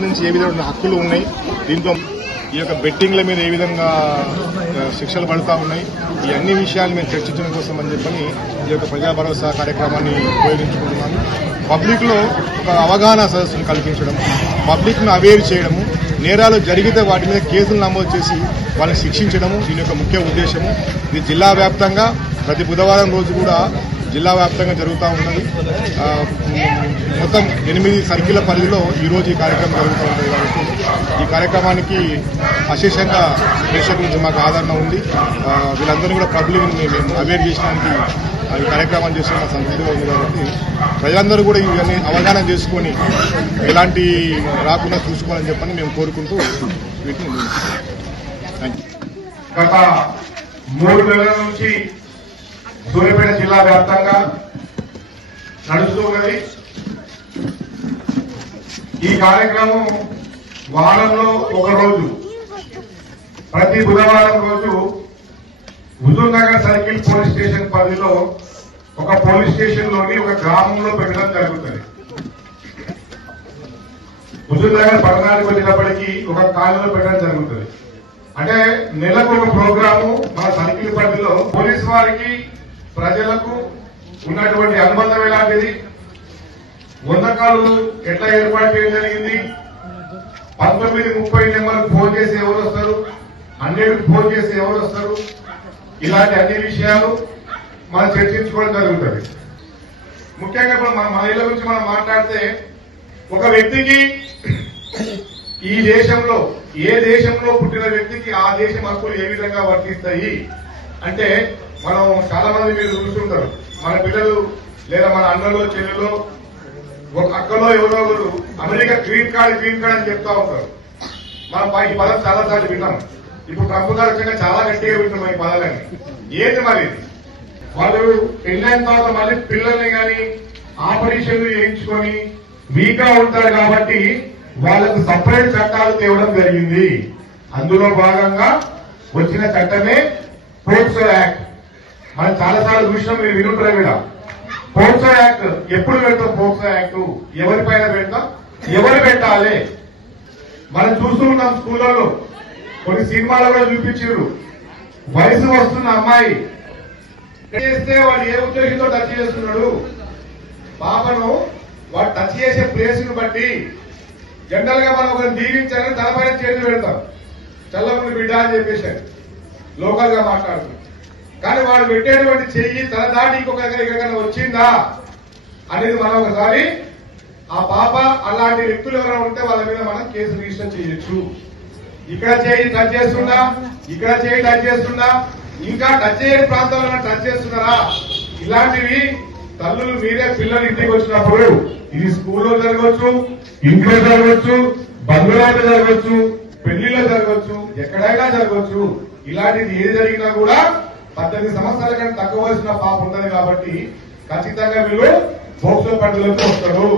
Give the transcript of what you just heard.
సంబంధించి ఏ విధమైన హక్కులు ఉన్నాయి, దీంతో ఈ యొక్క బెట్టింగ్ల మీద ఏ విధంగా శిక్షలు పడతా ఉన్నాయి, ఈ అన్ని విషయాలు మేము చర్చించడం కోసం అని చెప్పని ఈ యొక్క ప్రజా భరోసా కార్యక్రమాన్ని ఉపయోగించుకుంటున్నాము. పబ్లిక్ లో ఒక అవగాహన సదస్సును కల్పించడం, పబ్లిక్ ను అవేర్ చేయడము, నేరాలు జరిగితే వాటి మీద కేసులు నమోదు చేసి వాళ్ళని శిక్షించడము దీని యొక్క ముఖ్య ఉద్దేశము. ఇది జిల్లా వ్యాప్తంగా ప్రతి బుధవారం రోజు కూడా జిల్లా వ్యాప్తంగా జరుగుతూ ఉన్నది. మొత్తం 8 సర్కిళ్ల పరిధిలో ఈ రోజు ఈ కార్యక్రమం జరుగుతూ ఉంటుంది. కాబట్టి ఈ కార్యక్రమానికి అశేషంగా ప్రేక్షకుల నుంచి మాకు ఆదరణ ఉంది. వీళ్ళందరూ కూడా పబ్లిక్ మేము అవేర్ చేసడానికి ఈ కార్యక్రమాలు చేసిన సంతృప్తిగా ఉంది. కాబట్టి ప్రజలందరూ కూడా ఇవన్నీ అవగాహన చేసుకుని ఎలాంటి రాకుండా చూసుకోవాలని చెప్పని మేము కోరుకుంటూ వీటిని గత 3 నెలల నుంచి సూర్యాపేట జిల్లా వ్యాప్తంగా నడుస్తూ ఉన్నది. ఈ కార్యక్రమం వారంలో ఒక రోజు, ప్రతి బుధవారం రోజు Huzur Nagar circle police station పరిధిలో ఒక పోలీస్ స్టేషన్ లోని ఒక గ్రామంలో పెట్టడం జరుగుతుంది. హుజూర్ నగర్ పట్టణానికి వచ్చినప్పటికీ ఒక కాలనీలో పెట్టడం జరుగుతుంది. అంటే నెలకు ఒక ప్రోగ్రాము మన సర్కిల్ పరిధిలో పోలీసు వారికి ప్రజలకు ఉన్నటువంటి అనుబంధం ఎలాంటిది, వందకాలు ఎట్లా ఏర్పాటు చేయడం జరిగింది, 1930 నెంబర్కు ఫోన్ చేసి ఎవరు వస్తారు, 100కు ఫోన్ చేసి ఎవరు వస్తారు, ఇలాంటి అన్ని విషయాలు మనం చర్చించుకోవడం జరుగుతుంది. ముఖ్యంగా ఇప్పుడు మన మహిళల గురించి మనం మాట్లాడితే, ఒక వ్యక్తికి ఈ దేశంలో ఏ దేశంలో పుట్టిన వ్యక్తికి ఆ దేశం హక్కులు ఏ విధంగా వర్తిస్తాయి అంటే, మనం చాలా మంది మీరు చూస్తుంటారు, మన పిల్లలు లేదా మన అన్నలో చెల్లెలో ఒక అక్కలో ఎవరో ఒకరు అమెరికా గ్రీన్ కార్డ్ అని చెప్తా ఉంటారు. మనం ఈ పదం చాలా సార్లు విన్నాం. ఇప్పుడు ట్రంప్ గారు వచ్చాక చాలా గట్టిగా వింటున్నాం ఈ పదాలని. ఏంటి మరి వాళ్ళు పెళ్ళైన తర్వాత మళ్ళీ పిల్లల్ని కానీ ఆపరేషన్లు చేయించుకొని వీక్గా ఉంటారు కాబట్టి వాళ్లకు సపరేట్ చట్టాలు తేవడం జరిగింది. అందులో భాగంగా వచ్చిన చట్టమే పోక్సో యాక్ట్. మనం చాలాసార్లు చూసినాం, మీరు వినుంటారు కూడా. పోక్సో యాక్ట్ ఎప్పుడు పెడతాం? పోక్సో యాక్ట్ ఎవరిపైన పెడతాం, ఎవరు పెట్టాలి? మనం చూస్తూ ఉన్నాం స్కూళ్లలో, కొన్ని సినిమాలో కూడా చూపించారు. వయసు వస్తున్న అమ్మాయి చేస్తే వాడు ఏ ఉద్దేశంతో టచ్ చేస్తున్నాడు, పాపను వాడు టచ్ చేసే ప్లేస్ ను బట్టి జనరల్ గా మనం ఒకరిని దీవించాలని తలపైన చేతులు పెడతాం, చల్లముని బిడ్డ అని చెప్పేసి లోకల్ గా మాట్లాడుతున్నాం. కానీ వాడు పెట్టేటువంటి చెయ్యి తన దాటి ఇంకొక ఎక్కడికైనా వచ్చిందా అనేది మనం ఒకసారి ఆ పాప అలాంటి వ్యక్తులు ఎవరైనా ఉంటే వాళ్ళ మీద మనం కేసు రిజిస్టర్ చేయొచ్చు. ఇక్కడ చేయి టచ్ చేస్తుందా, ఇక్కడ చేయి టచ్ చేస్తుందా, ఇంకా టచ్ చేయని ప్రాంతాల్లో టచ్ చేస్తున్నారా, ఇలాంటివి తల్లులు మీరే పిల్లలు ఇంటికి వచ్చినప్పుడు, ఇది స్కూల్లో జరగవచ్చు, ఇంట్లో జరగవచ్చు, బంధువులైతే జరగవచ్చు, పెళ్లిలో జరగవచ్చు, ఎక్కడైనా జరగవచ్చు. ఇలాంటిది ఏది జరిగినా కూడా 18 సంవత్సరాల కంటే తక్కువ వయసున్న పాప ఉంటది కాబట్టి ఖచ్చితంగా వీళ్ళు పోక్సో పరిధిలోకి వస్తారు.